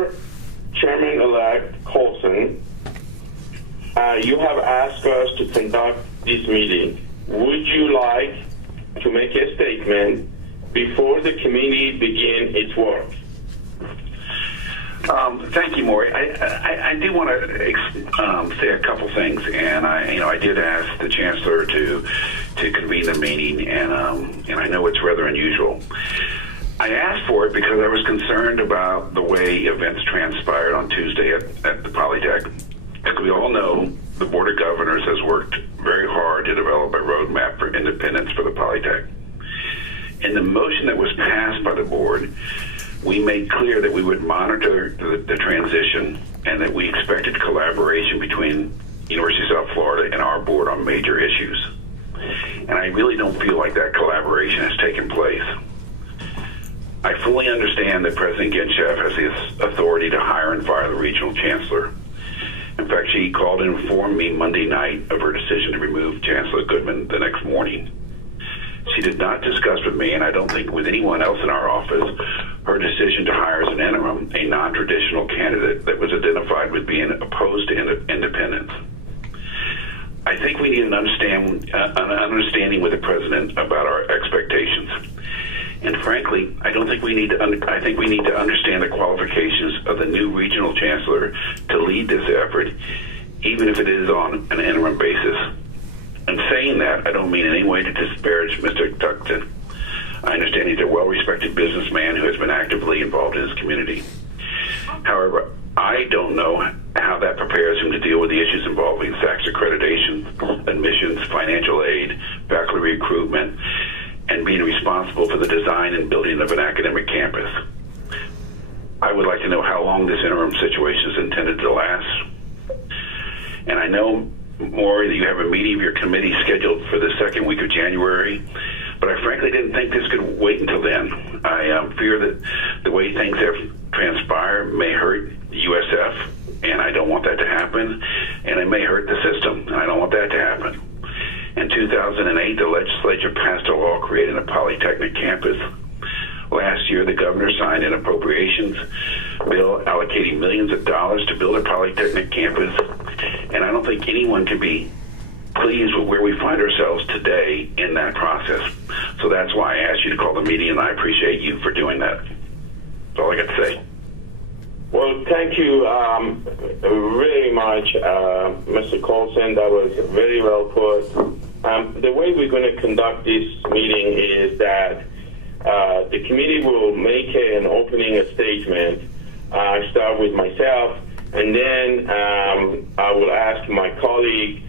Mr. Chairman-elect Colson, you have asked us to conduct this meeting. Would you like to make a statement before the committee begin its work? Thank you, Maury. I do want to say a couple things, and I did ask the chancellor to convene the meeting, and I know it's rather unusual. I asked for it because I was concerned about the way events transpired on Tuesday at the Polytech. As we all know, the Board of Governors has worked very hard to develop a roadmap for independence for the Polytech. In the motion that was passed by the board, we made clear that we would monitor the transition and that we expected collaboration between University of South Florida and our board on major issues. And I really don't feel like that collaboration has taken place. I fully understand that President Genshev has the authority to hire and fire the regional chancellor. In fact, she called and informed me Monday night of her decision to remove Chancellor Goodman the next morning. She did not discuss with me, and I don't think with anyone else in our office, her decision to hire as an interim a non-traditional candidate that was identified with being opposed to independence. I think we need an understanding with the president about our expectations. And frankly, I think we need to understand the qualifications of the new regional chancellor to lead this effort, even if it is on an interim basis. And saying that, I don't mean in any way to disparage Mr. Tuckton. I understand he's a well-respected businessman who has been actively involved in his community. However, I don't know how that prepares him to deal with the issues involving SACS accreditation, admissions, financial aid, faculty recruitment, and being responsible for the design and building of an academic campus. I would like to know how long this interim situation is intended to last. And I know, Maury, that you have a meeting of your committee scheduled for the second week of January, but I frankly didn't think this could wait until then. I fear that the way things have transpired may hurt the USF, and I don't want that to happen, and it may hurt the system, and I don't want that to happen. In 2008, the legislature passed a law creating a Polytechnic campus. Last year, the governor signed an appropriations bill allocating millions of dollars to build a Polytechnic campus, and I don't think anyone can be pleased with where we find ourselves today in that process. So that's why I asked you to call the meeting, and I appreciate you for doing that. That's all I got to say. Well, thank you very much, Mr. Colson. That was very well put. The way we're going to conduct this meeting is that the committee will make an opening statement. Start with myself, and then I will ask my colleague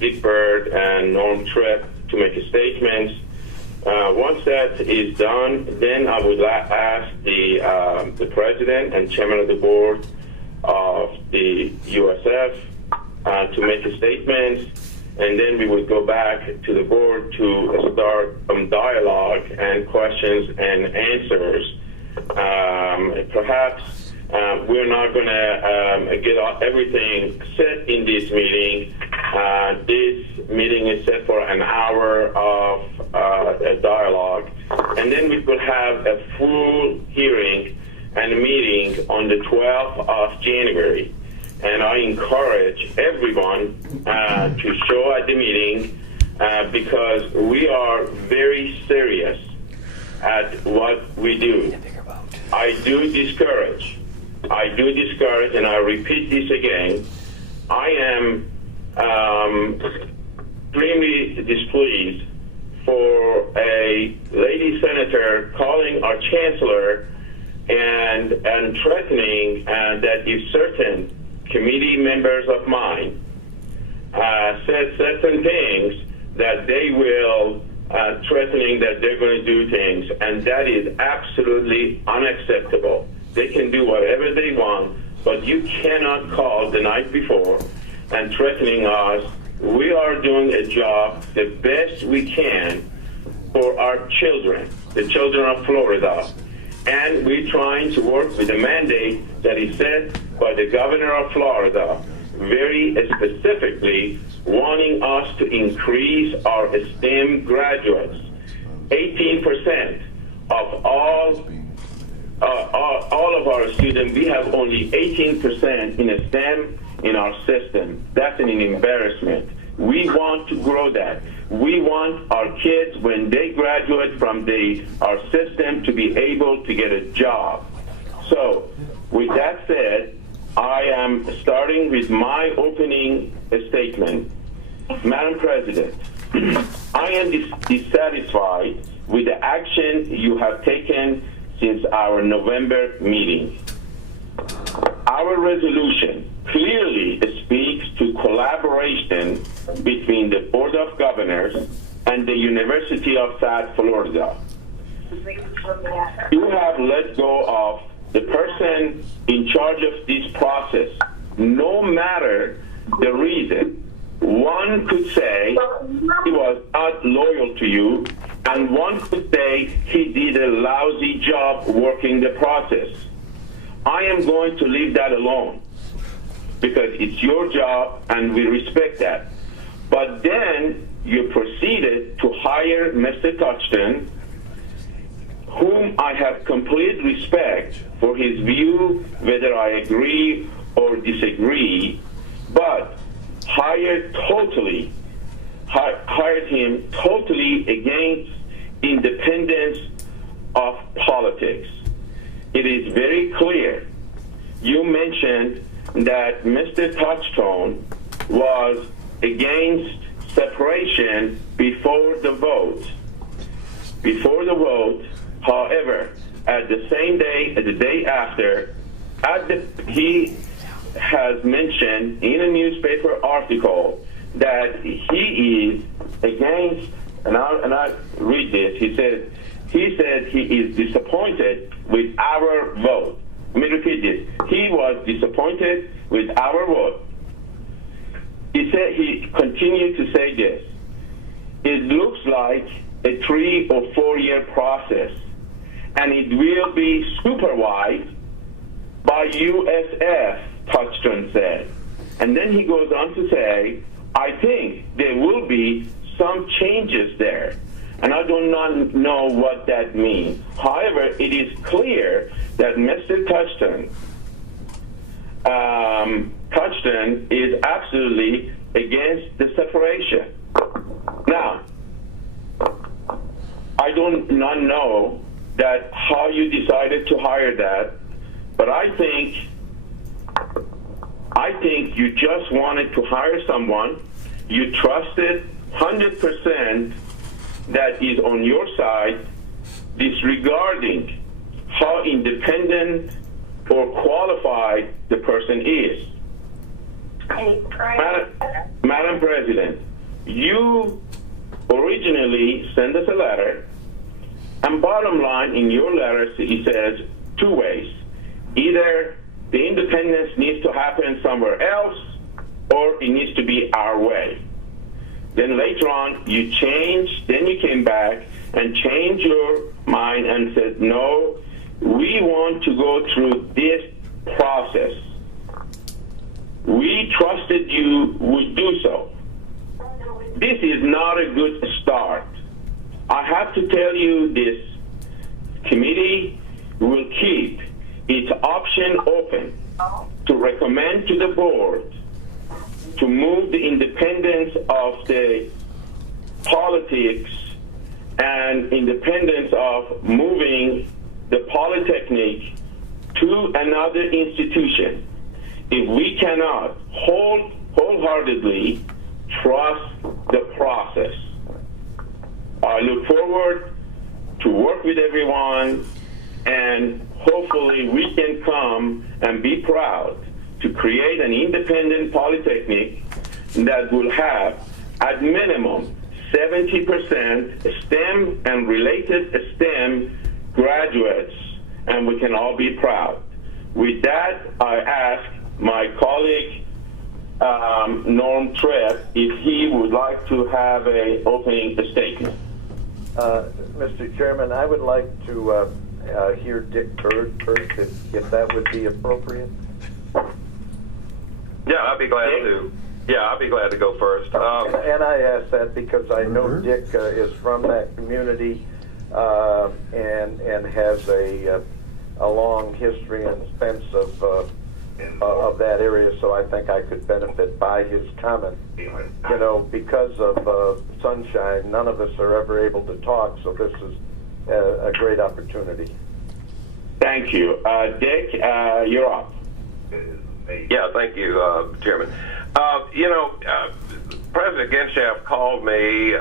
Dick Bird and Norm Tripp to make a statement. Once that is done, then I would ask the president and chairman of the board of the USF to make a statement, and then we would go back to the board to start some dialogue and questions and answers. Perhaps we're not going to get everything set in this meeting. This meeting is set for an hour of a dialogue, and then we could have a full hearing and meeting on the 12th of January. And I encourage everyone to show at the meeting because we are very serious at what we do. I do discourage, and I repeat this again, I am extremely displeased for a lady senator calling our chancellor and threatening that if certain committee members of mine said certain things, that they will threatening that they're going to do things, and that is absolutely unacceptable. They can do whatever they want, but you cannot call the night before and threatening us. We are doing a job the best we can for our children, the children of Florida, and we're trying to work with a mandate that is set by the governor of Florida, very specifically wanting us to increase our STEM graduates. 18% of all all of our students, we have only 18% in STEM in our system. That's an embarrassment. We want to grow that. We want our kids, when they graduate from our system, to be able to get a job. So, with that said, I am starting with my opening statement. Madam President, I am dissatisfied with the action you have taken since our November meeting. Our resolution clearly speaks to collaboration between the Board of Governors and the University of South Florida. You have let go of the person in charge of this process, no matter the reason. One could say he was not loyal to you, and one could say he did a lousy job working the process. I am going to leave that alone because it's your job and we respect that. But then you proceeded to hire Mr. Touchton, whom I have complete respect for his view, whether I agree or disagree, but hired him totally against independence of politics. It is very clear. You mentioned that Mr. Touchstone was against separation before the vote. However, at the same day, the day after, he has mentioned in a newspaper article that he is against, and I read this, he said he is disappointed with our vote. Let me repeat this. He was disappointed with our vote. He continued to say this. It looks like a 3 or 4 year process, and it will be supervised by USF, Touchstone said. And then he goes on to say, I think there will be some changes there. And I do not know what that means. However, it is clear that Mr. Touchton is absolutely against the separation. Now, I do not know that how you decided to hire that, but I think you just wanted to hire someone you trusted 100% that is on your side, disregarding how independent or qualified the person is. Madam President, you originally sent us a letter, and bottom line in your letter, it says 2 ways. Either the independence needs to happen somewhere else, or it needs to be our way. Then later on, you changed, then you came back and changed your mind and said, no, we want to go through this process. We trusted you would do so. This is not a good start. I have to tell you this committee will keep its option open to recommend to the board to move the independence of the politics and independence of moving the Polytechnic to another institution if we cannot wholeheartedly trust the process. I look forward to work with everyone, and hopefully we can come and be proud to create an independent Polytechnic that will have, at minimum, 70% STEM and related STEM graduates, and we can all be proud. With that, I ask my colleague, Norm Trepp, if he would like to have an opening statement. Mr. Chairman, I would like to hear Dick Bird first, if that would be appropriate. Yeah, I'd be glad to. Yeah, I'd be glad to go first. And I ask that because I know Dick is from that community and has a a long history and sense of that area, so I think I could benefit by his comment. You know, because of sunshine, none of us are ever able to talk, so this is a great opportunity. Thank you. Dick, you're up. Yeah, thank you, Chairman. President Genschaft called me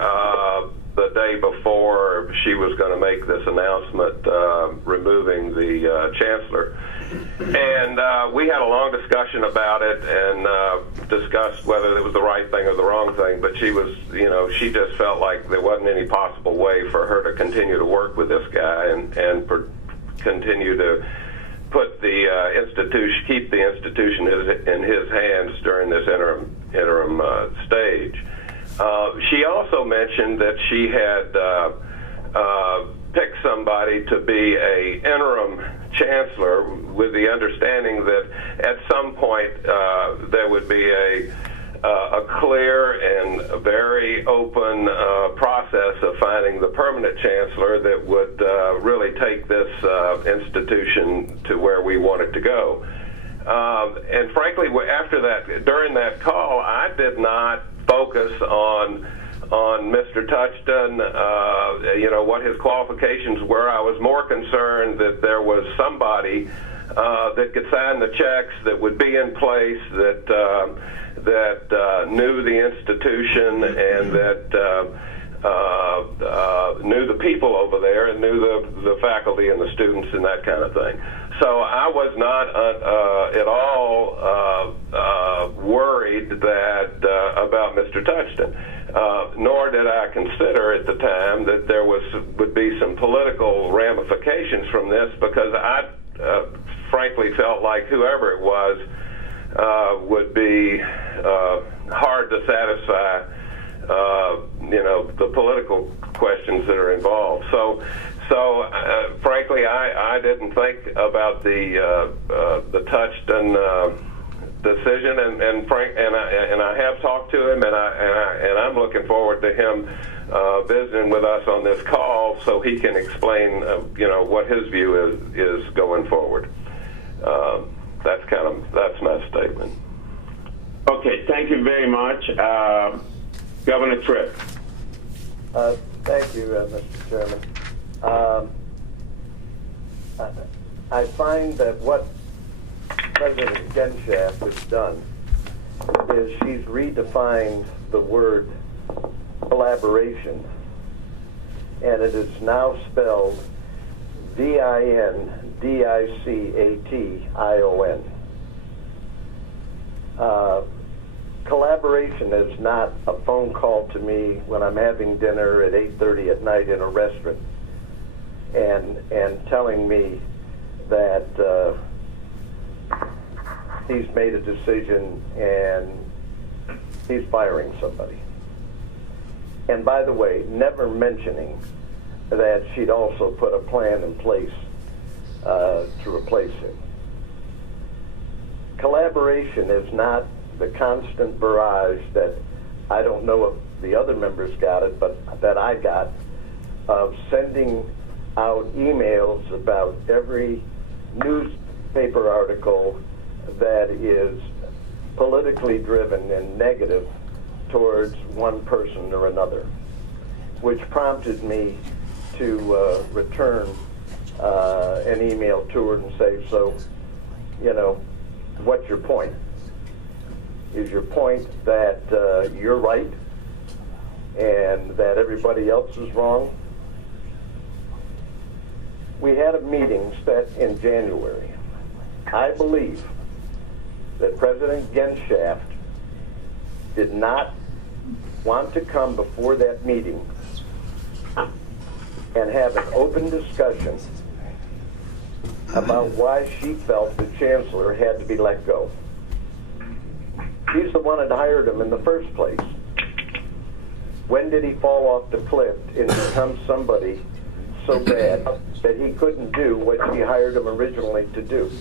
the day before she was going to make this announcement removing the chancellor. And we had a long discussion about it and discussed whether it was the right thing or the wrong thing. But she was, she just felt like there wasn't any possible way for her to continue to work with this guy and continue to put the institution, keep the institution in his hands during this interim stage. She also mentioned that she had picked somebody to be a interim chancellor with the understanding that at some point there would be a clear and a very open process of finding the permanent chancellor that would really take this institution to where we want it to go. And frankly, after that, during that call, I did not focus on Mr. Touchton, what his qualifications were. I was more concerned that there was somebody that could sign the checks, that would be in place, that knew the institution and that knew the people over there and knew the faculty and the students and that kind of thing. So I was not at all worried about Mr. Touchton, nor did I consider at the time that there would be some political ramifications from this, because I frankly felt like whoever it was would be hard to satisfy, the political questions that are involved. So frankly, I didn't think about the Touchton decision, and I have talked to him, and I'm looking forward to him visiting with us on this call so he can explain, what his view is going forward. That's my statement. Okay, thank you very much. Governor Tripp. Thank you, Mr. Chairman. I find that what President Genschaft has done is she's redefined the word collaboration, and it is now spelled DINDICATION. Collaboration is not a phone call to me when I'm having dinner at 8:30 at night in a restaurant and telling me that he's made a decision and he's firing somebody. And by the way, never mentioning that she'd also put a plan in place to replace him. Collaboration is not the constant barrage that I don't know if the other members got it, but that I got, of sending out emails about every newspaper article that is politically driven and negative towards one person or another, which prompted me to return an email to her and say, so, what's your point? Is your point that you're right and that everybody else is wrong? We had a meeting set in January. I believe that President Genschaft did not want to come before that meeting and have an open discussion about why she felt the chancellor had to be let go. He's the one that hired him in the first place. When did he fall off the cliff and become somebody so bad that he couldn't do what she hired him originally to do?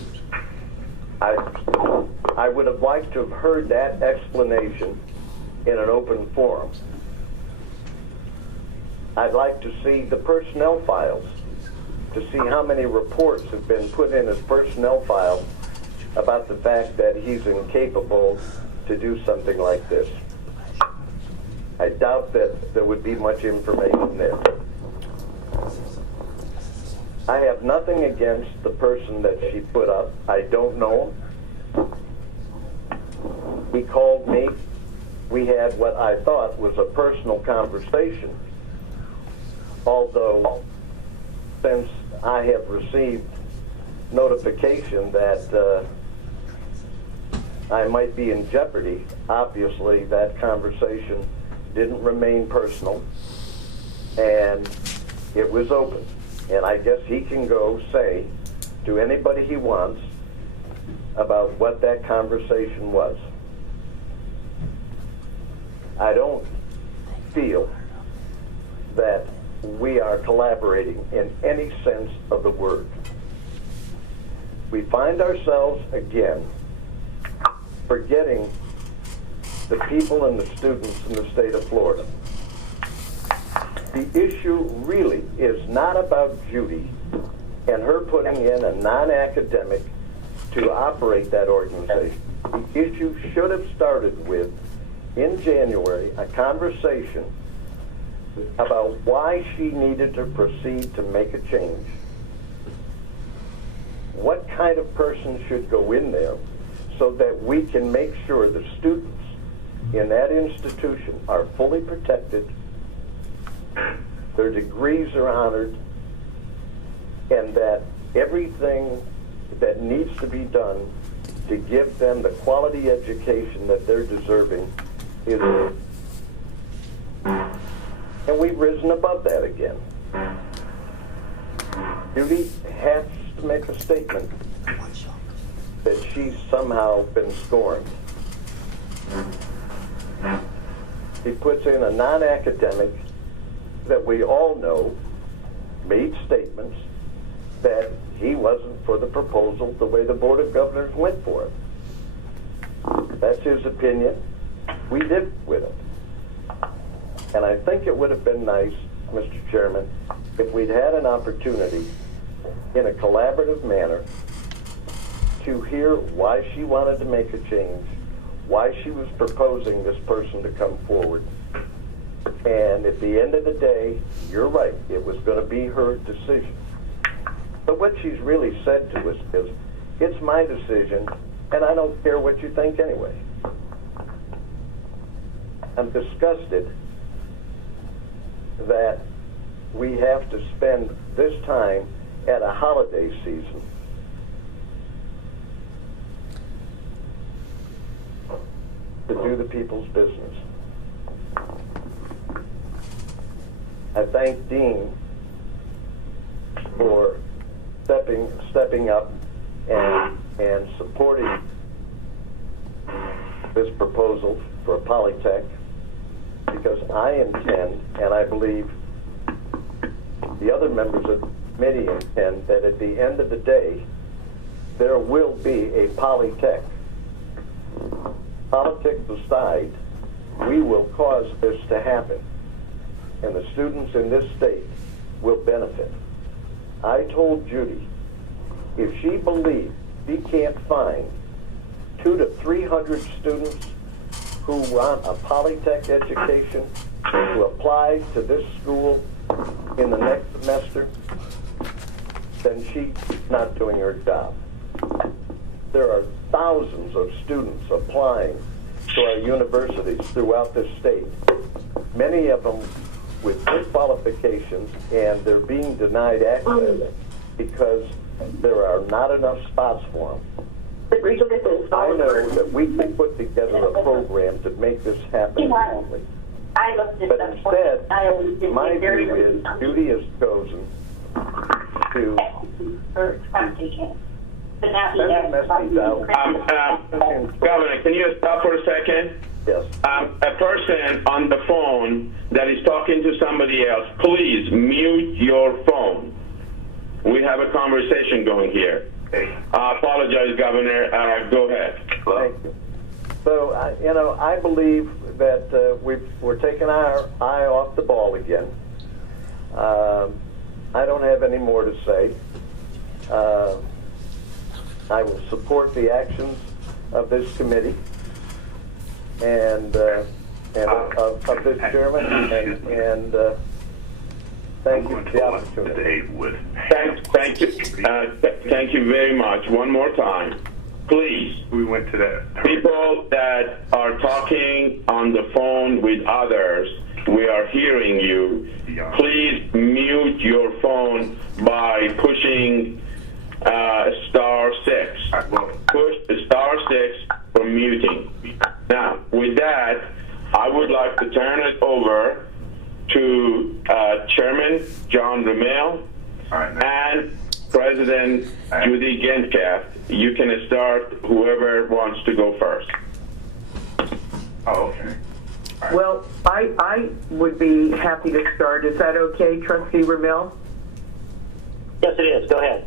I would have liked to have heard that explanation in an open forum. I'd like to see the personnel files to see how many reports have been put in his personnel file about the fact that he's incapable to do something like this. I doubt that there would be much information there. I have nothing against the person that she put up. I don't know him. He called me. We had what I thought was a personal conversation. Although, since I have received notification that I might be in jeopardy, obviously that conversation didn't remain personal, and it was open. And I guess he can go say to anybody he wants about what that conversation was. I don't feel that we are collaborating in any sense of the word. We find ourselves again forgetting the people and the students in the state of Florida. The issue really is not about Judy and her putting in a non-academic to operate that organization. The issue should have started with, in January, a conversation about why she needed to proceed to make a change. What kind of person should go in there so that we can make sure the students in that institution are fully protected, their degrees are honored, and that everything that needs to be done to give them the quality education that they're deserving is there. And we've risen above that again. Judy has to make a statement that she's somehow been scorned. He puts in a non-academic that we all know made statements that he wasn't for the proposal the way the Board of Governors went for it. That's his opinion. We live with it. And I think it would have been nice, Mr. Chairman, if we'd had an opportunity in a collaborative manner to hear why she wanted to make a change, why she was proposing this person to come forward. And at the end of the day, you're right, it was going to be her decision. But what she's really said to us is, it's my decision, and I don't care what you think anyway. I'm disgusted that we have to spend this time at a holiday season to do the people's business. I thank Dean for stepping up and supporting this proposal for a Polytech, because I intend, and I believe the other members of the committee intend, that at the end of the day, there will be a Polytech. Politics aside, we will cause this to happen, and the students in this state will benefit. I told Judy, if she believes she can't find 200 to 300 students who want a Polytech education to apply to this school in the next semester, then she's not doing her job. There are thousands of students applying to our universities throughout this state, many of them with good qualifications, and they're being denied access because there are not enough spots for them. I know that we can put together a program to make this happen. But instead, my view is Judy has chosen to send a message out. Governor, can you stop for a second? Yes. A person on the phone that is talking to somebody else, please mute your phone. We have a conversation going here. I apologize, Governor. Go ahead. Thank you. So, I believe that we're taking our eye off the ball again. I don't have any more to say. I will support the actions of this committee and of this chairman, and thank you for the opportunity. Thank you very much. One more time, please. We went to that. People that are talking on the phone with others, we are hearing you. Please mute your phone by pushing *6. Push *6 for muting. Now, with that, I would like to turn it over to Chairman John Ramel and President Judy Genkath. You can start, whoever wants to go first. Oh, okay. Right. Well, I would be happy to start. Is that okay, Trustee Ramel? Yes, it is. Go ahead.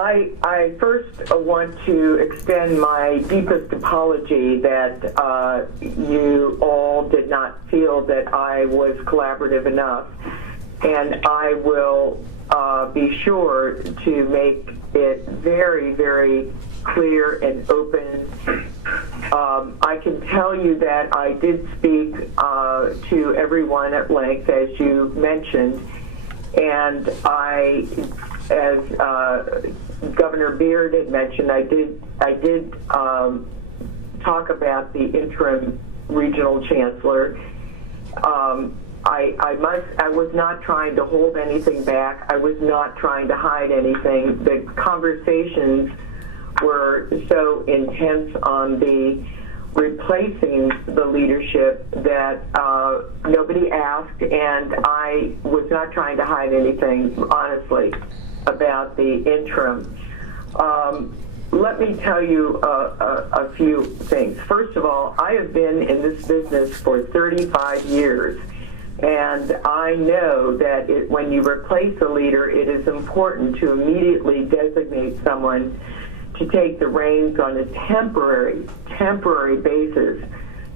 I first want to extend my deepest apology that you all did not feel that I was collaborative enough, and I will be sure to make it very, very clear and open. I can tell you that I did speak to everyone at length, as you mentioned, and as Governor Beard had mentioned, I did talk about the interim regional chancellor. I was not trying to hold anything back. I was not trying to hide anything. The conversations were so intense on the replacing the leadership that nobody asked, and I was not trying to hide anything, honestly, about the interim. Let me tell you a few things. First of all, I have been in this business for 35 years, and I know that when you replace a leader, it is important to immediately designate someone to take the reins on a temporary basis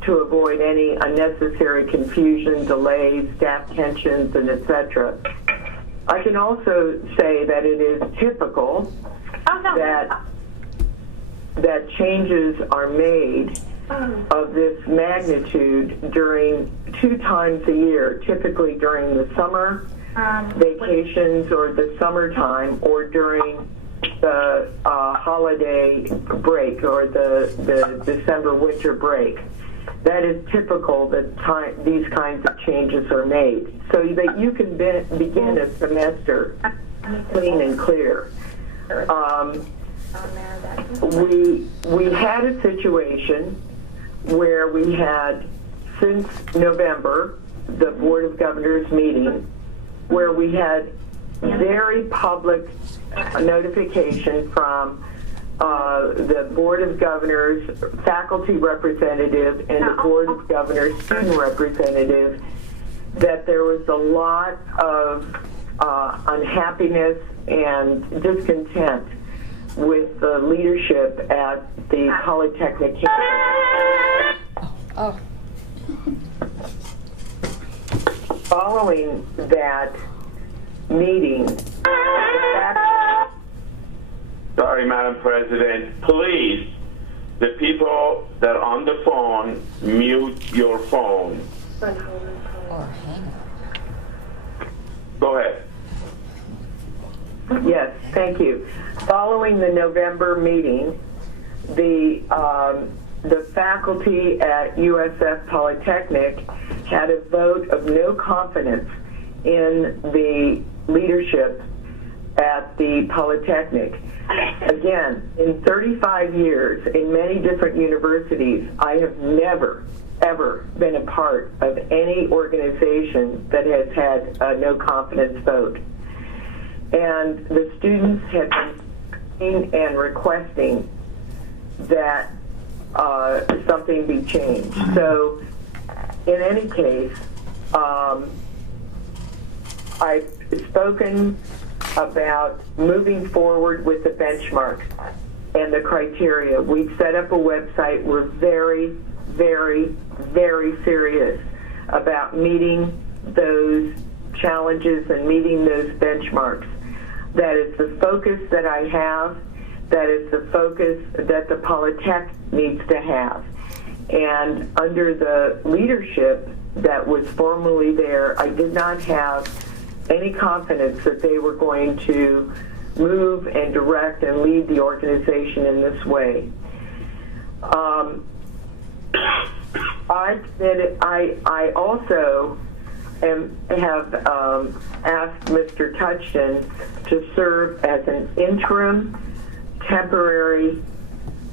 to avoid any unnecessary confusion, delays, staff tensions, and etc. I can also say that it is typical that changes are made of this magnitude during 2 times a year, typically during the summer vacations or the summertime, or during the holiday break or the December winter break. That is typical that these kinds of changes are made, so that you can begin a semester clean and clear. We had a situation where we had, since November, the Board of Governors meeting, where we had very public notification from the Board of Governors faculty representative and the Board of Governors student representative that there was a lot of unhappiness and discontent with the leadership at the Polytechnic campus. Oh. Following that meeting, Sorry, Madam President. Please, the people that are on the phone, mute your phone. Or hang up. Go ahead. Yes, thank you. Following the November meeting, the faculty at USF Polytechnic had a vote of no confidence in the leadership at the Polytechnic. Again, in 35 years, in many different universities, I have never, ever been a part of any organization that has had a no confidence vote. And the students have been and requesting that something be changed. So, in any case, I've spoken about moving forward with the benchmarks and the criteria. We've set up a website. We're very, very, very serious about meeting those challenges and meeting those benchmarks. That is the focus that I have. That is the focus that the Polytech needs to have. And under the leadership that was formerly there, I did not have any confidence that they were going to move and direct and lead the organization in this way. I also have asked Mr. Touchton to serve as an interim, temporary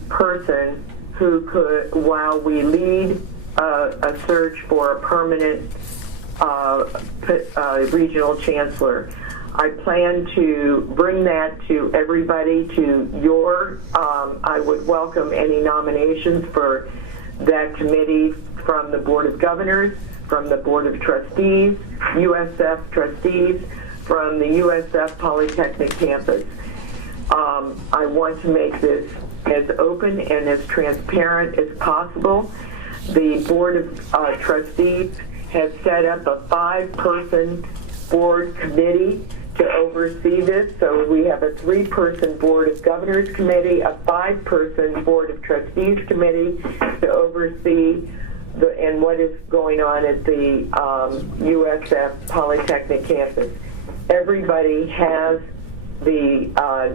person who could, while we lead a search for a permanent regional chancellor. I plan to bring that to everybody, to your, I would welcome any nominations for that committee from the Board of Governors, from the Board of Trustees, USF trustees, from the USF Polytechnic campus. I want to make this as open and as transparent as possible. The Board of Trustees has set up a 5-person board committee to oversee this. So we have a 3-person Board of Governors committee, a 5-person Board of Trustees committee to oversee and what is going on at the USF Polytechnic campus. Everybody has the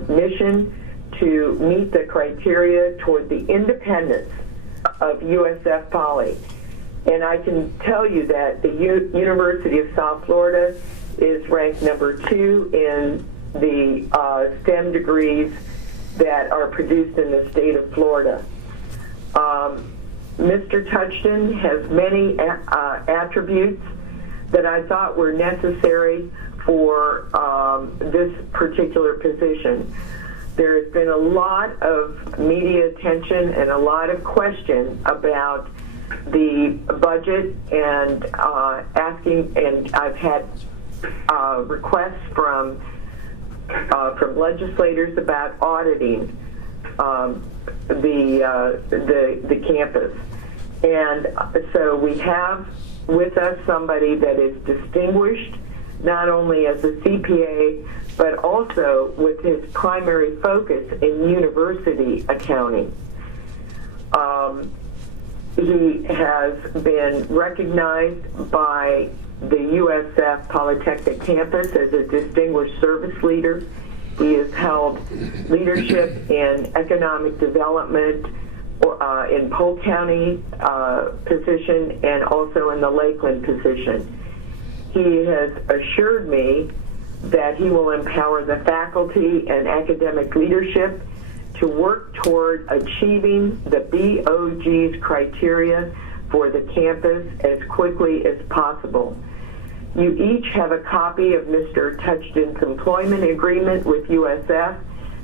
mission to meet the criteria toward the independence of USF Poly. And I can tell you that the University of South Florida is ranked number 2 in the STEM degrees that are produced in the state of Florida. Mr. Touchton has many attributes that I thought were necessary for this particular position. There has been a lot of media attention and a lot of question about the budget and and I've had requests from legislators about auditing the campus. And so we have with us somebody that is distinguished, not only as a CPA, but also with his primary focus in university accounting. He has been recognized by the USF Polytechnic campus as a distinguished service leader. He has held leadership in economic development in Polk County position and also in the Lakeland position. He has assured me that he will empower the faculty and academic leadership to work toward achieving the BOG's criteria for the campus as quickly as possible. You each have a copy of Mr. Touchton's employment agreement with USF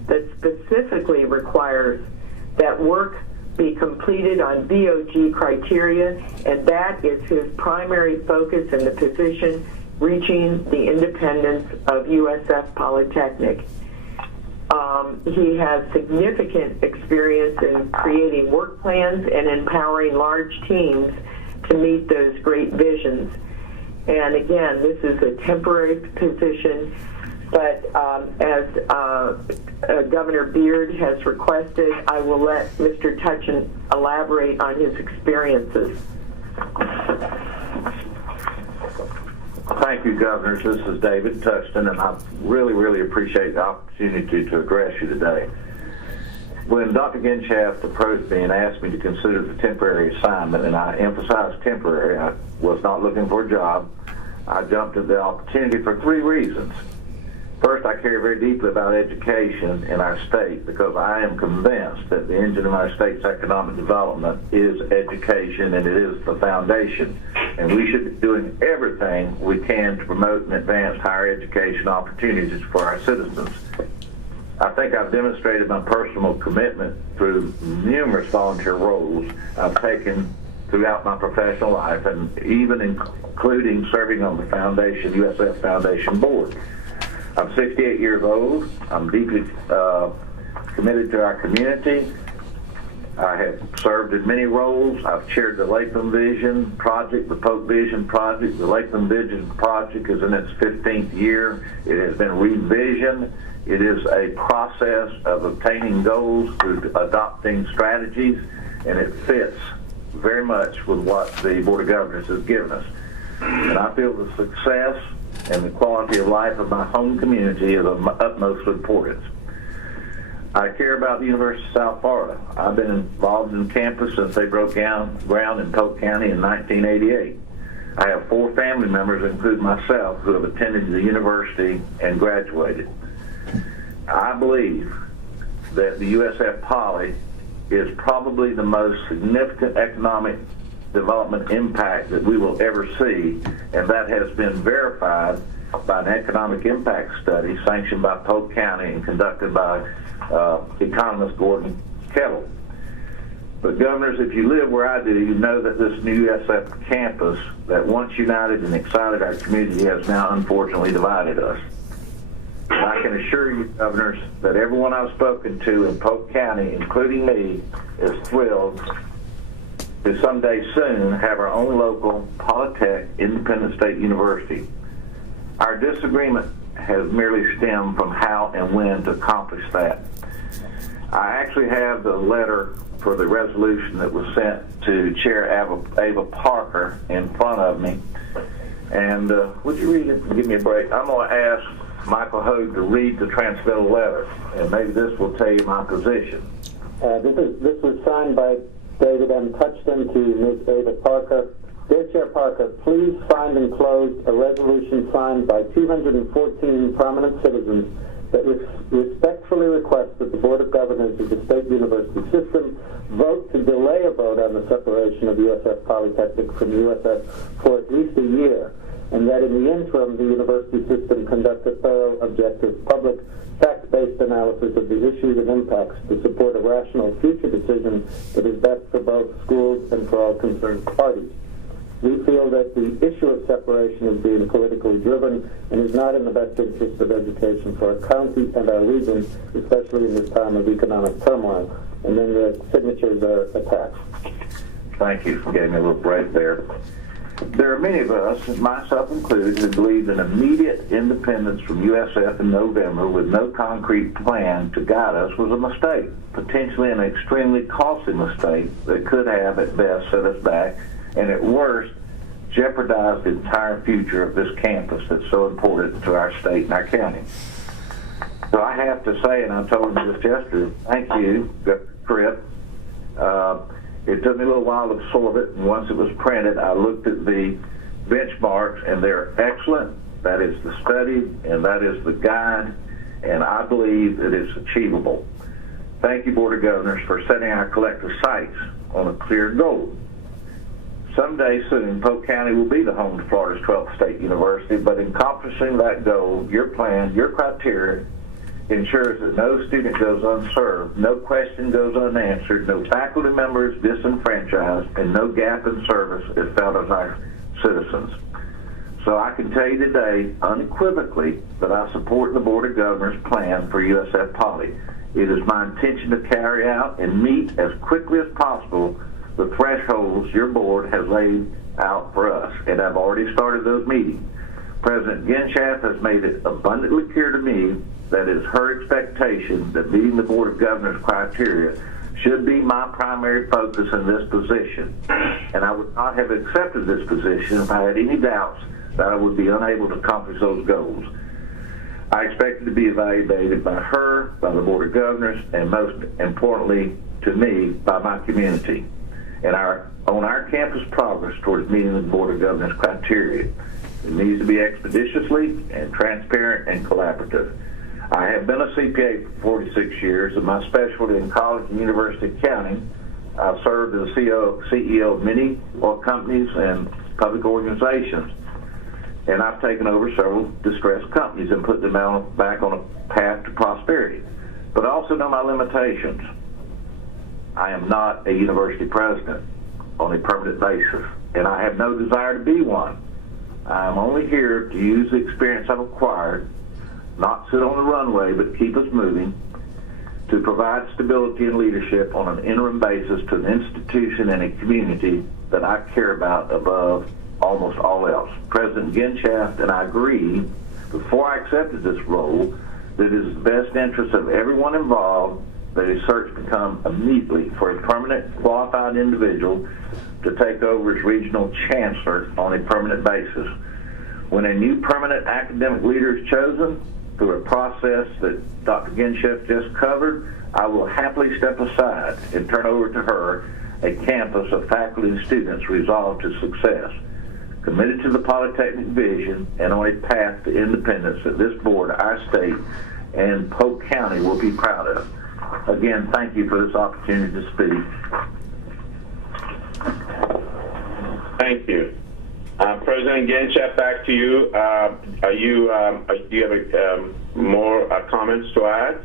that specifically requires that work be completed on BOG criteria, and that is his primary focus in the position, reaching the independence of USF Polytechnic. He has significant experience in creating work plans and empowering large teams to meet those great visions. And again, this is a temporary position, but as Governor Beard has requested, I will let Mr. Touchton elaborate on his experiences. Thank you, Governors. This is David Touchton, and I really, really appreciate the opportunity to address you today. When Dr. Genshaft approached me and asked me to consider the temporary assignment, and I emphasized temporary, I was not looking for a job, I jumped at the opportunity for 3 reasons. First, I care very deeply about education in our state because I am convinced that the engine of our state's economic development is education, and it is the foundation. And we should be doing everything we can to promote and advance higher education opportunities for our citizens. I think I've demonstrated my personal commitment through numerous volunteer roles I've taken throughout my professional life, and even including serving on the Foundation, USF Foundation Board. I'm 68 years old. I'm deeply committed to our community. I have served in many roles. I've chaired the Lakeland Vision Project, the Polk Vision Project. The Lakeland Vision Project is in its 15th year. It has been revisioned. It is a process of obtaining goals through adopting strategies, and it fits very much with what the Board of Governors has given us. And I feel the success and the quality of life of my home community is of utmost importance. I care about the University of South Florida. I've been involved in campus since they broke ground in Polk County in 1988. I have 4 family members, including myself, who have attended the university and graduated. I believe that the USF Poly is probably the most significant economic development impact that we will ever see, and that has been verified by an economic impact study sanctioned by Polk County and conducted by economist Gordon Kettle. But governors, if you live where I do, you know that this new USF campus that once united and excited our community has now unfortunately divided us. And I can assure you, governors, that everyone I've spoken to in Polk County, including me, is thrilled to someday soon have our own local Polytechnic independent state university. Our disagreement has merely stemmed from how and when to accomplish that. I actually have the letter for the resolution that was sent to Chair Ava Parker in front of me. And would you read it and give me a break? I'm going to ask Michael Hogue to read the transmittal letter, and maybe this will tell you my position. This was signed by David M. Touchton to Ms. Ava Parker. Dear Chair Parker, please find enclosed a resolution signed by 214 prominent citizens that respectfully requests that the Board of Governors of the State University System vote to delay a vote on the separation of USF Polytechnic from USF for at least a year, and that in the interim the university system conduct a thorough, objective, public, fact-based analysis of the issues and impacts to support a rational future decision that is best for both schools and for all concerned parties. We feel that the issue of separation is being politically driven and is not in the best interest of education for our county and our region, especially in this time of economic turmoil. And then the signatures are attached. Thank you for getting me a little break there. There are many of us, myself included, who believe that immediate independence from USF in November with no concrete plan to guide us was a mistake, potentially an extremely costly mistake that could have at best set us back and at worst jeopardize the entire future of this campus that's so important to our state and our county. So I have to say, and I told him just yesterday, thank you, Tripp. It took me a little while to absorb it, and once it was printed, I looked at the benchmarks, and they're excellent. That is the study, and that is the guide, and I believe that it's achievable. Thank you, Board of Governors, for setting our collective sights on a clear goal. Someday soon, Polk County will be the home to Florida's 12th state university, but in accomplishing that goal, your plan, your criteria, ensures that no student goes unserved, no question goes unanswered, no faculty member is disenfranchised, and no gap in service is felt as our citizens. So I can tell you today, unequivocally, that I support the Board of Governors' plan for USF Poly. It is my intention to carry out and meet as quickly as possible the thresholds your board has laid out for us, and I've already started those meetings. President Genschaft has made it abundantly clear to me that it is her expectation that meeting the Board of Governors criteria should be my primary focus in this position, and I would not have accepted this position if I had any doubts that I would be unable to accomplish those goals. I expect it to be evaluated by her, by the Board of Governors, and most importantly to me, by my community, and on our campus progress towards meeting the Board of Governors criteria. It needs to be expeditiously and transparent and collaborative. I have been a CPA for 46 years, and my specialty in college and university accounting. I've served as CEO of many oil companies and public organizations, and I've taken over several distressed companies and put them back on a path to prosperity. But I also know my limitations. I am not a university president on a permanent basis, and I have no desire to be one. I am only here to use the experience I've acquired, not sit on the runway, but keep us moving, to provide stability and leadership on an interim basis to an institution and a community that I care about above almost all else. President Genshaft and I agreed before I accepted this role that it is the best interest of everyone involved that a search become immediately for a permanent qualified individual to take over as regional chancellor on a permanent basis. When a new permanent academic leader is chosen through a process that Dr. Genshaft just covered, I will happily step aside and turn over to her a campus of faculty and students resolved to success, committed to the Polytechnic vision, and on a path to independence that this board, our state, and Polk County will be proud of. Again, thank you for this opportunity to speak. Thank you. President Genshaft, back to you. Do you have more comments to add?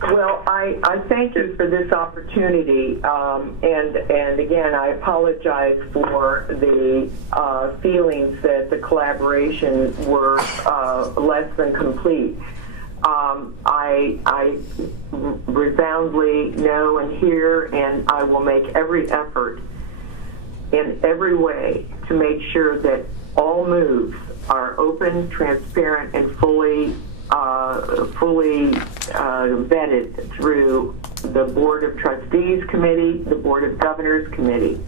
Well, I thank you for this opportunity, and again, I apologize for the feelings that the collaboration were less than complete. I resoundingly know and hear, and I will make every effort in every way to make sure that all moves are open, transparent, and fully vetted through the Board of Trustees Committee, the Board of Governors Committee.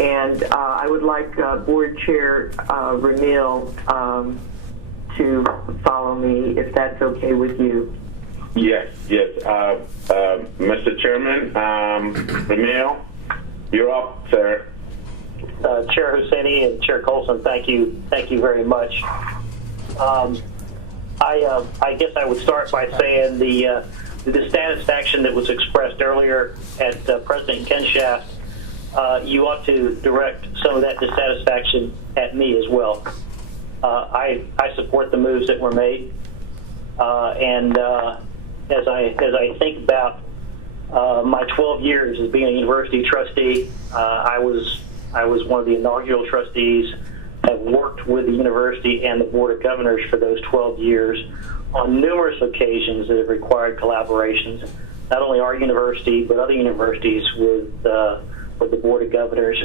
And I would like Board Chair Ramil to follow me, if that's okay with you. Yes. Mr. Chairman, Ramil, you're up, sir. Chair Husseini and Chair Colson, thank you very much. I guess I would start by saying the dissatisfaction that was expressed earlier at President Genshaft, you ought to direct some of that dissatisfaction at me as well. I support the moves that were made, and as I think about my 12 years as being a university trustee, I was one of the inaugural trustees. Have worked with the university and the Board of Governors for those 12 years on numerous occasions that have required collaborations, not only our university, but other universities with the Board of Governors.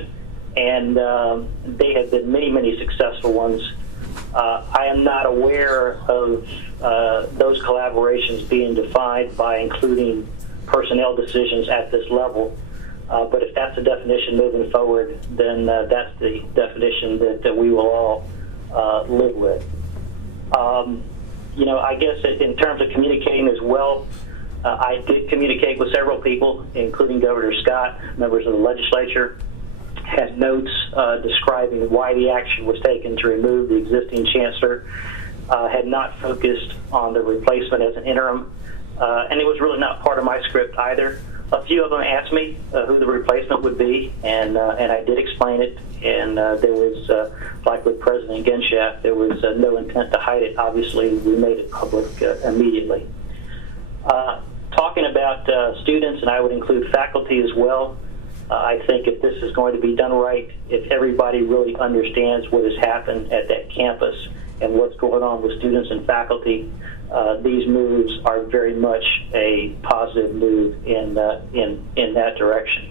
And they have been many successful ones. I am not aware of those collaborations being defined by including personnel decisions at this level. But if that's the definition moving forward, then that's the definition that we will all live with. I guess in terms of communicating as well, I did communicate with several people, including Governor Scott, members of the legislature, had notes describing why the action was taken to remove the existing chancellor, had not focused on the replacement as an interim, and it was really not part of my script either. A few of them asked me who the replacement would be, and I did explain it. And there was, like with President Genshaft, there was no intent to hide it. Obviously, we made it public immediately. Talking about students, and I would include faculty as well, I think if this is going to be done right, if everybody really understands what has happened at that campus and what's going on with students and faculty, these moves are very much a positive move in that direction.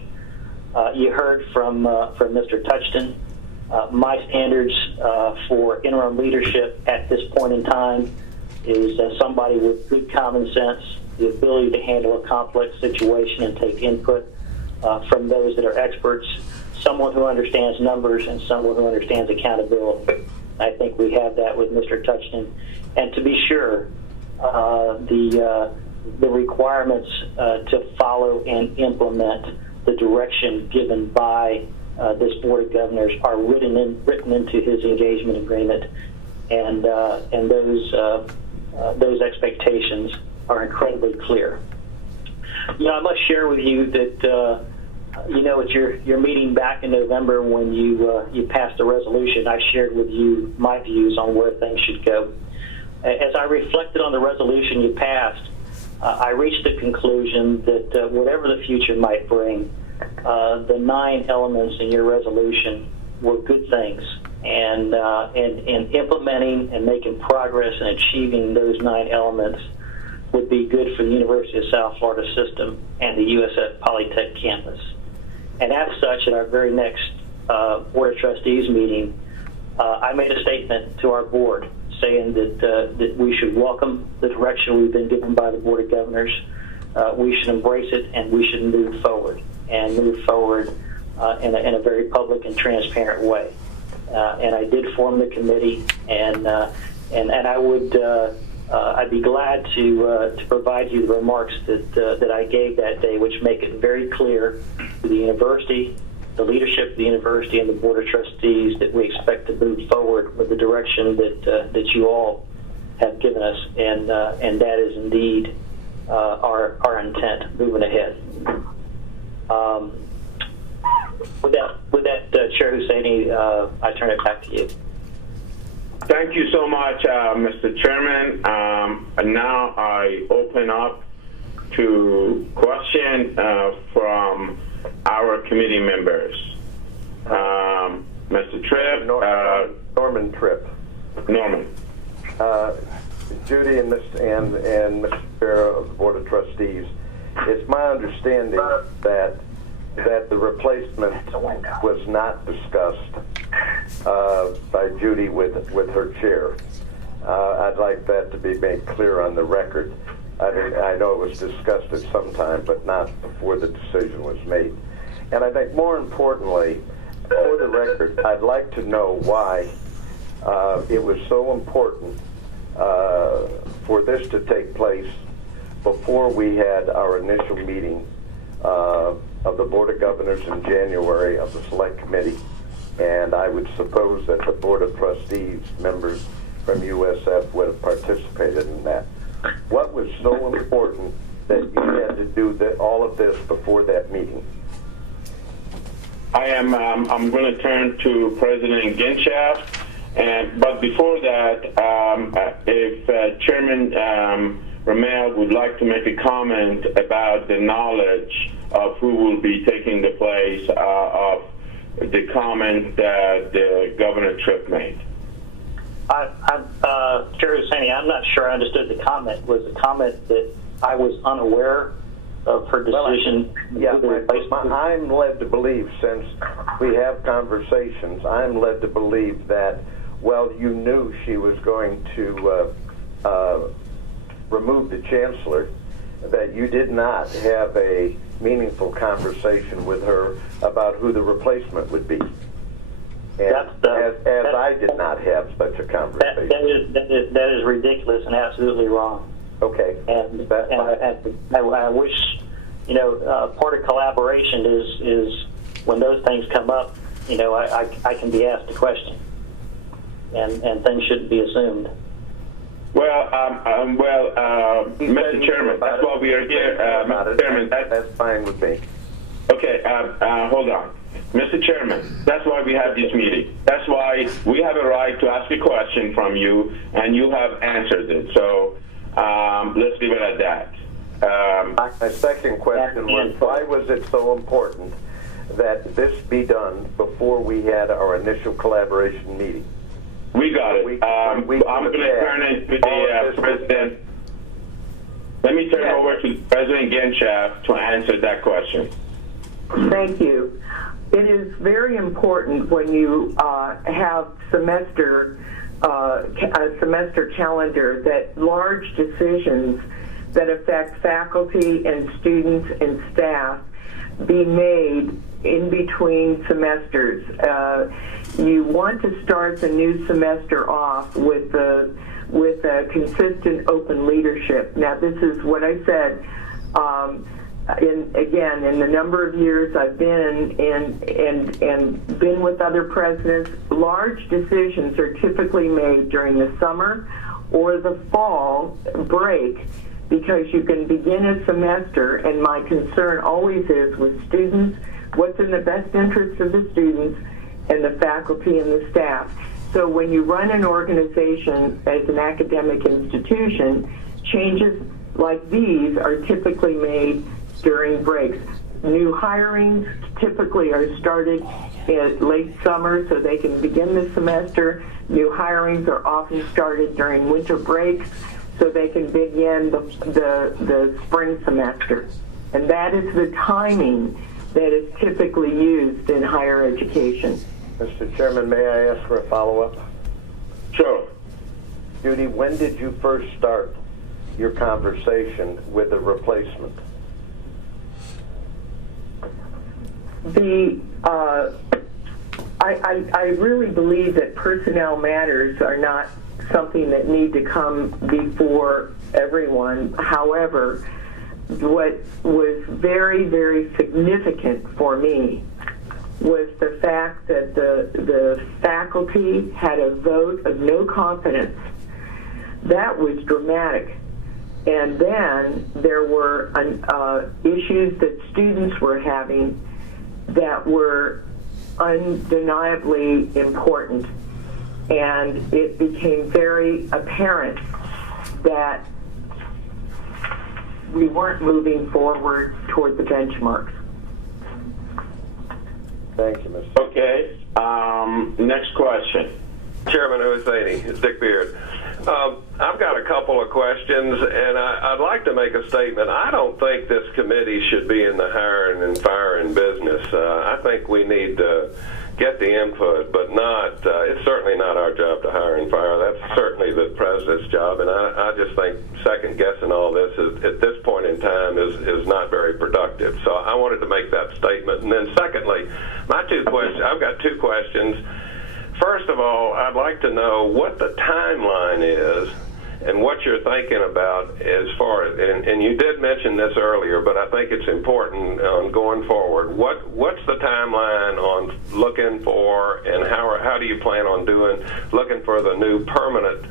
You heard from Mr. Touchton. My standards for interim leadership at this point in time is somebody with good common sense, the ability to handle a complex situation and take input from those that are experts, someone who understands numbers, and someone who understands accountability. I think we have that with Mr. Touchton. And to be sure, the requirements to follow and implement the direction given by this Board of Governors are written into his engagement agreement, and those expectations are incredibly clear. I must share with you that at your meeting back in November when you passed the resolution, I shared with you my views on where things should go. As I reflected on the resolution you passed, I reached the conclusion that whatever the future might bring, the 9 elements in your resolution were good things, and implementing and making progress and achieving those 9 elements would be good for the University of South Florida system and the USF Polytechnic campus. And as such, at our very next Board of Trustees meeting, I made a statement to our board saying that we should welcome the direction we've been given by the Board of Governors. We should embrace it, and we should move forward in a very public and transparent way. And I did form the committee, and I would I'd be glad to provide you the remarks that I gave that day, which make it very clear to the university, the leadership of the university, and the Board of Trustees that we expect to move forward with the direction that you all have given us, and that is indeed our intent moving ahead. With that, Chair Husseini, I turn it back to you. Thank you so much, Mr. Chairman. And now I open up to questions from our committee members. Mr. Tripp. Norman Tripp. Norman. Judy and Mr. Chair of the Board of Trustees, it's my understanding that the replacement was not discussed by Judy with her chair. I'd like that to be made clear on the record. I know it was discussed at some time, but not before the decision was made. And I think more importantly, for the record, I'd like to know why it was so important for this to take place before we had our initial meeting of the Board of Governors in January of the Select Committee. And I would suppose that the Board of Trustees members from USF would have participated in that. What was so important that you had to do all of this before that meeting? I'm going to turn to President Ginshaft, but before that, if Chairman Ramel would like to make a comment about the knowledge of who will be taking the place of the comment that Governor Tripp made. Chair Husseini, I'm not sure I understood the comment. Was the comment that I was unaware of her decision? I'm led to believe, since we have conversations, I'm led to believe that, well, you knew she was going to remove the chancellor, that you did not have a meaningful conversation with her about who the replacement would be. And as I did not have such a conversation. That is ridiculous and absolutely wrong. Okay. And I wish, part of collaboration is when those things come up, I can be asked a question, and things shouldn't be assumed. Well, Mr. Chairman, that's why we are here. Mr. Chairman, that's fine with me. Okay, hold on. Mr. Chairman, that's why we have this meeting. That's why we have a right to ask a question from you, and you have answered it. So let's leave it at that. My second question was, why was it so important that this be done before we had our initial collaboration meeting? We got it. I'm going to turn it to the President. Let me turn over to President Ginshaft to answer that question. Thank you. It is very important when you have a semester calendar that large decisions that affect faculty and students and staff be made in between semesters. You want to start the new semester off with a consistent open leadership. Now, this is what I said. In the number of years I've been and been with other presidents, large decisions are typically made during the summer or the fall break, because you can begin a semester, and my concern always is with students, what's in the best interest of the students and the faculty and the staff. So when you run an organization as an academic institution, changes like these are typically made during breaks. New hirings typically are started in late summer so they can begin the semester. New hirings are often started during winter breaks so they can begin the spring semester. And that is the timing that is typically used in higher education. Mr. Chairman, may I ask for a follow-up? Sure. Judy, when did you first start your conversation with the replacement? I really believe that personnel matters are not something that need to come before everyone. However, what was very, very significant for me was the fact that the faculty had a vote of no confidence. That was dramatic. And then there were issues that students were having that were undeniably important. And it became very apparent that we weren't moving forward toward the benchmarks. Thank you, Mr. Okay. Next question. Chairman Husseini, it's Dick Beard. I've got a couple of questions, and I'd like to make a statement. I don't think this committee should be in the hiring and firing business. I think we need to get the input, but it's certainly not our job to hire and fire. That's certainly the president's job, and I just think second-guessing all this at this point in time is not very productive. So I wanted to make that statement. And then secondly, I've got two questions. First of all, I'd like to know what the timeline is and what you're thinking about as far as, and you did mention this earlier, but I think it's important on going forward. What's the timeline on looking for, and how do you plan on looking for the new permanent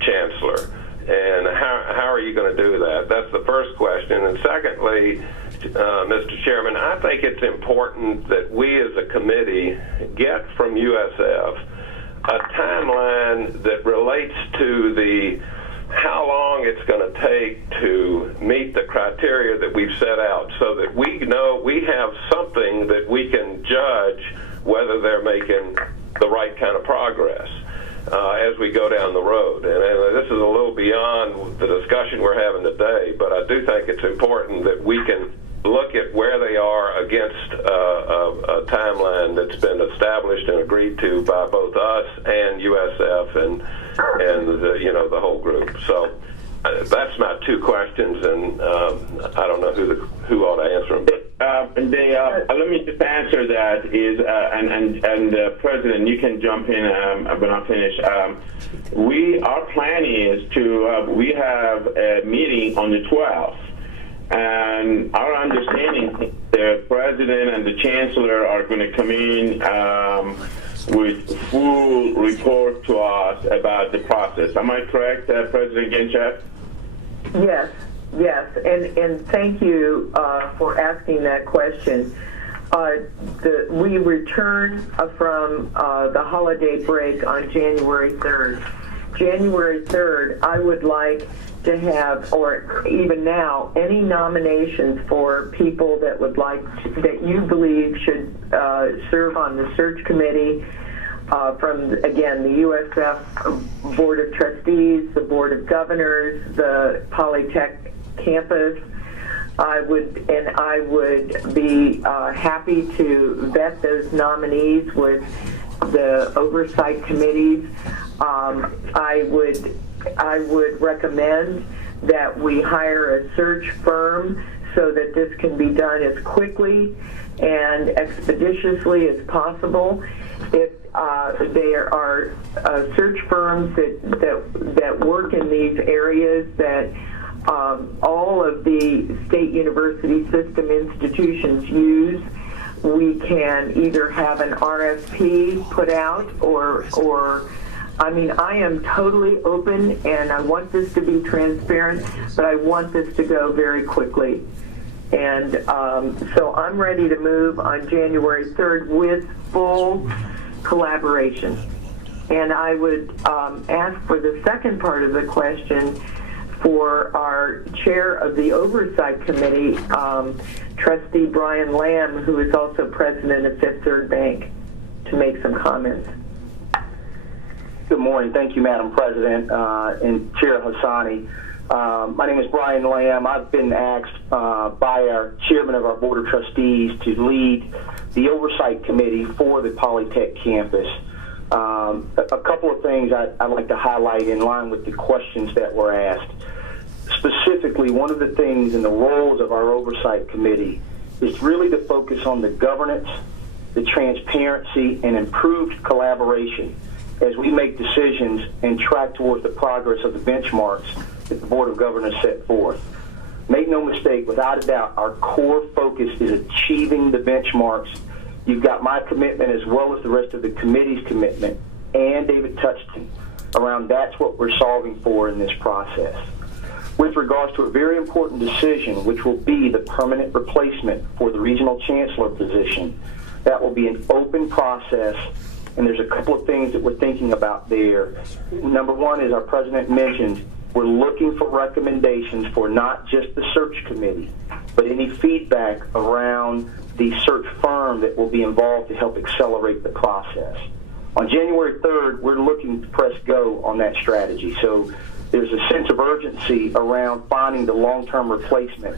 chancellor, and how are you going to do that? That's the first question. And secondly, Mr. Chairman, I think it's important that we as a committee get from USF a timeline that relates to how long it's going to take to meet the criteria that we've set out, so that we know we have something that we can judge whether they're making the right kind of progress as we go down the road. And this is a little beyond the discussion we're having today, but I do think it's important that we can look at where they are against a timeline that's been established and agreed to by both us and USF and the whole group. So that's my two questions, and I don't know who ought to answer them. Let me just answer that. President, you can jump in when I finish. Our plan is we have a meeting on the 12th. And our understanding, the president and the chancellor are going to come in with full report to us about the process. Am I correct, President Genchak? Yes, and thank you for asking that question. We return from the holiday break on January 3rd. January 3rd, I would like to have, or even now, any nominations for people that that you believe should serve on the search committee from, again, the USF Board of Trustees, the Board of Governors, the Polytech campus. I would be happy to vet those nominees with the oversight committees. I would recommend that we hire a search firm so that this can be done as quickly and expeditiously as possible. If there are search firms that work in these areas that all of the state university system institutions use, we can either have an RFP put out or I am totally open, and I want this to be transparent, but I want this to go very quickly. And so I'm ready to move on January 3rd with full collaboration. And I would ask for the second part of the question for our chair of the Oversight Committee, Trustee Brian Lamb, who is also president of Fifth Third Bank, to make some comments. Good morning. Thank you, Madam President and Chair Hassani. My name is Brian Lamb. I've been asked by our chairman of our Board of Trustees to lead the Oversight Committee for the Polytech campus. A couple of things I'd like to highlight in line with the questions that were asked. Specifically, one of the things in the roles of our Oversight Committee is really to focus on the governance, the transparency, and improved collaboration as we make decisions and track towards the progress of the benchmarks that the Board of Governors set forth. Make no mistake, without a doubt, our core focus is achieving the benchmarks. You've got my commitment as well as the rest of the committee's commitment, and David Touchton, around that's what we're solving for in this process. With regards to a very important decision, which will be the permanent replacement for the regional chancellor position, that will be an open process, and there's a couple of things that we're thinking about there. Number one, as our president mentioned, we're looking for recommendations for not just the search committee, but any feedback around the search firm that will be involved to help accelerate the process. On January 3rd, we're looking to press go on that strategy. So there's a sense of urgency around finding the long-term replacement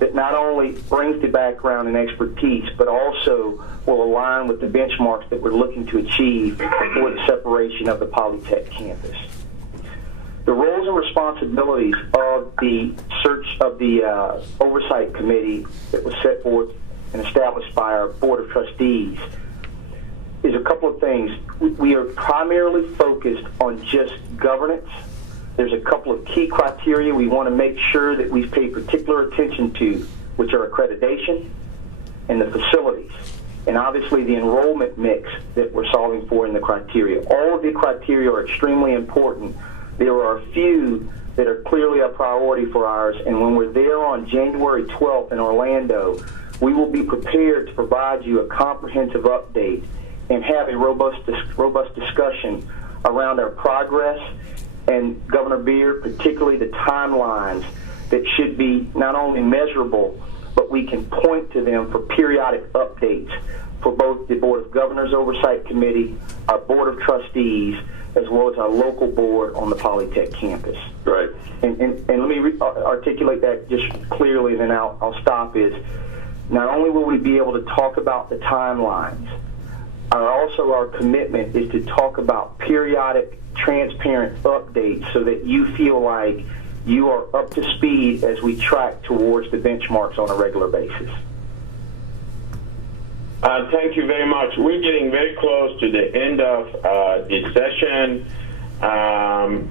that not only brings the background and expertise, but also will align with the benchmarks that we're looking to achieve for the separation of the Polytech campus. The roles and responsibilities of the Oversight Committee that was set forth and established by our Board of Trustees is a couple of things. We are primarily focused on just governance. There's a couple of key criteria we want to make sure that we pay particular attention to, which are accreditation and the facilities, and obviously the enrollment mix that we're solving for in the criteria. All of the criteria are extremely important. There are a few that are clearly a priority for ours, and when we're there on January 12th in Orlando, we will be prepared to provide you a comprehensive update and have a robust discussion around our progress, and Governor Beard, particularly the timelines that should be not only measurable, but we can point to them for periodic updates for both the Board of Governors Oversight Committee, our Board of Trustees, as well as our local board on the Polytech campus. Right. And let me articulate that just clearly, and then I'll stop, is not only will we be able to talk about the timelines, also our commitment is to talk about periodic transparent updates so that you feel like you are up to speed as we track towards the benchmarks on a regular basis. Thank you very much. We're getting very close to the end of this session.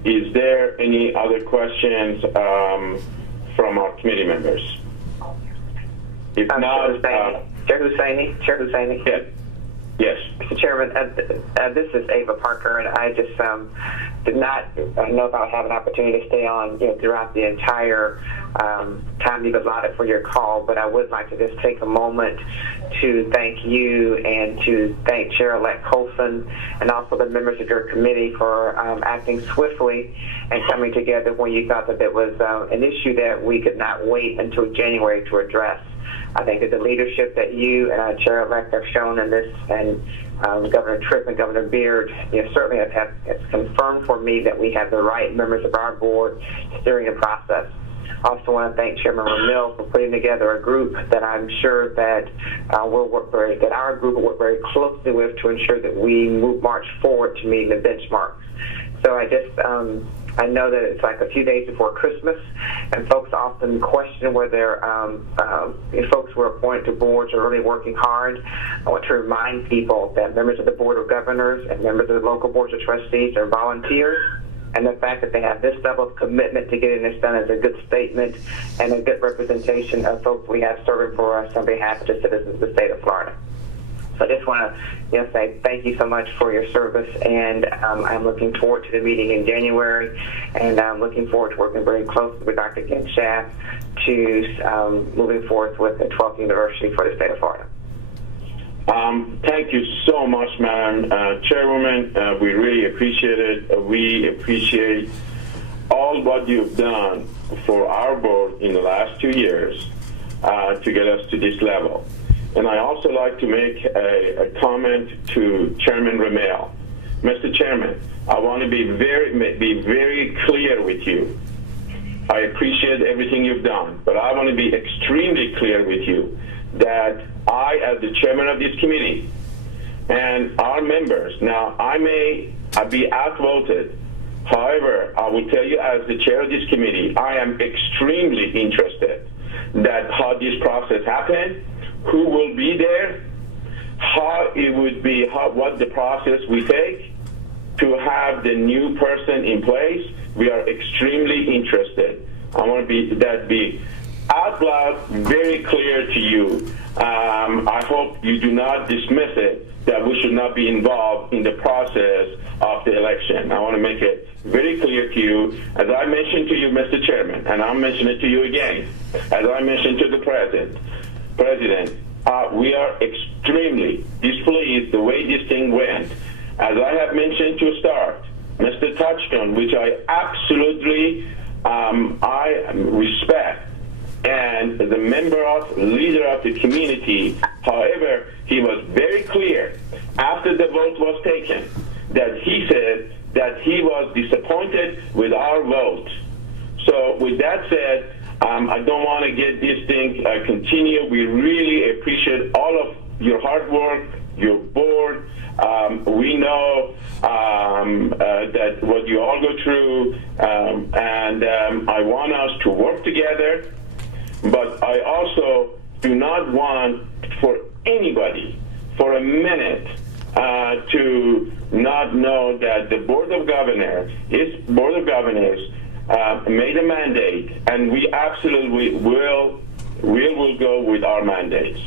Is there any other questions from our committee members? If not, Chair Hussaini. Yeah. Yes. Mr. Chairman, this is Ava Parker, and I just did not know if I would have an opportunity to stay on throughout the entire time you've allotted for your call, but I would like to just take a moment to thank you and to thank Chair-elect Colson and also the members of your committee for acting swiftly and coming together when you thought that there was an issue that we could not wait until January to address. I think that the leadership that you and our Chair-elect have shown in this, and Governor Tripp and Governor Beard, certainly have confirmed for me that we have the right members of our board steering the process. I also want to thank Chairman Ramil for putting together a group that I'm sure that our group will work very closely with to ensure that we march forward to meeting the benchmarks. So I know that it's like a few days before Christmas, and folks often question whether folks who are appointed to boards are really working hard. I want to remind people that members of the Board of Governors and members of the local boards of trustees are volunteers, and the fact that they have this level of commitment to getting this done is a good statement and a good representation of folks we have serving for us on behalf of the citizens of the state of Florida. So I just want to say thank you so much for your service, and I'm looking forward to the meeting in January, and I'm looking forward to working very closely with Dr. Genshaft to moving forward with the 12th University for the state of Florida. Thank you so much, Madam Chairwoman. We really appreciate it. We appreciate all what you've done for our board in the last 2 years to get us to this level. And I also like to make a comment to Chairman Ramel. Mr. Chairman, I want to be very clear with you. I appreciate everything you've done, but I want to be extremely clear with you that I, as the chairman of this committee, and our members, now I may be outvoted. However, I will tell you as the chair of this committee, I am extremely interested that how this process happened, who will be there, how it would be, what the process we take to have the new person in place. We are extremely interested. I want to be out loud, very clear to you. I hope you do not dismiss it, that we should not be involved in the process of the election. I want to make it very clear to you, as I mentioned to you, Mr. Chairman, and I'll mention it to you again, as I mentioned to the President, we are extremely displeased the way this thing went. As I have mentioned to start, Mr. Touchstone, which I absolutely I respect, and the leader of the community. However, he was very clear after the vote was taken that he said that he was disappointed with our vote. So with that said, I don't want to get this thing continue. We really appreciate all of your hard work, your board. We know that what you all go through, and I want us to work together, but I also do not want for anybody for a minute to not know that the Board of Governors made a mandate, and we absolutely will go with our mandates.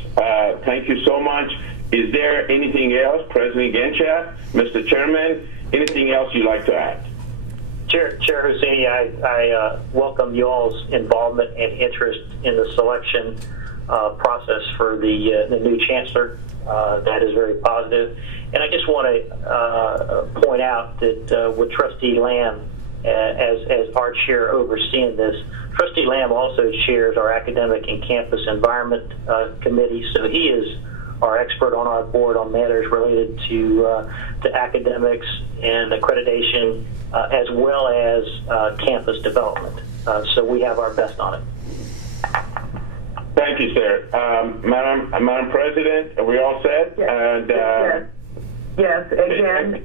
Thank you so much. Is there anything else, President Genchaf, Mr. Chairman, anything else you'd like to add? Chair Husseini, I welcome you all's involvement and interest in the selection process for the new chancellor. That is very positive. And I just want to point out that with Trustee Lamb as our chair overseeing this, Trustee Lamb also chairs our Academic and Campus Environment Committee, so he is our expert on our board on matters related to academics and accreditation, as well as campus development. So we have our best on it. Thank you, sir. Madam President, are we all set? Yes. And, yes. Again,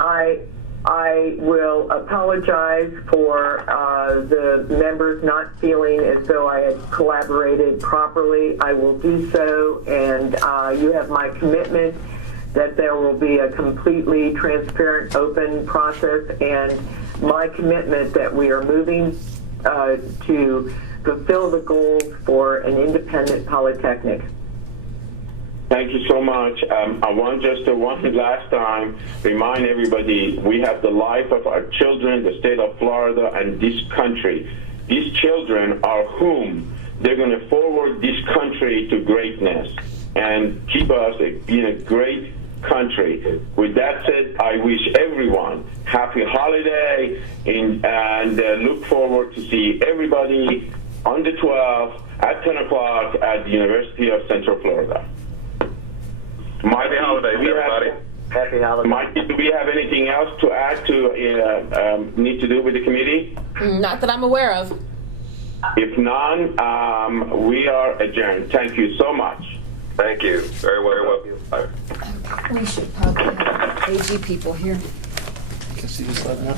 I will apologize for the members not feeling as though I had collaborated properly. I will do so, and you have my commitment that there will be a completely transparent, open process, and my commitment that we are moving to fulfill the goals for an independent polytechnic. Thank you so much. I want just to one last time remind everybody we have the life of our children, the state of Florida, and this country. These children are whom they're going to forward this country to greatness and keep us being a great country. With that said, I wish everyone happy holiday and look forward to see everybody on the 12th at 10 o'clock at the University of Central Florida. Happy holidays, everybody. Happy holidays. Mikey, do we have anything else to add to need to do with the committee? Not that I'm aware of. If none, we are adjourned. Thank you so much. Thank you. Very well. Bye. We should probably have AG people here. Guess he just let nothing.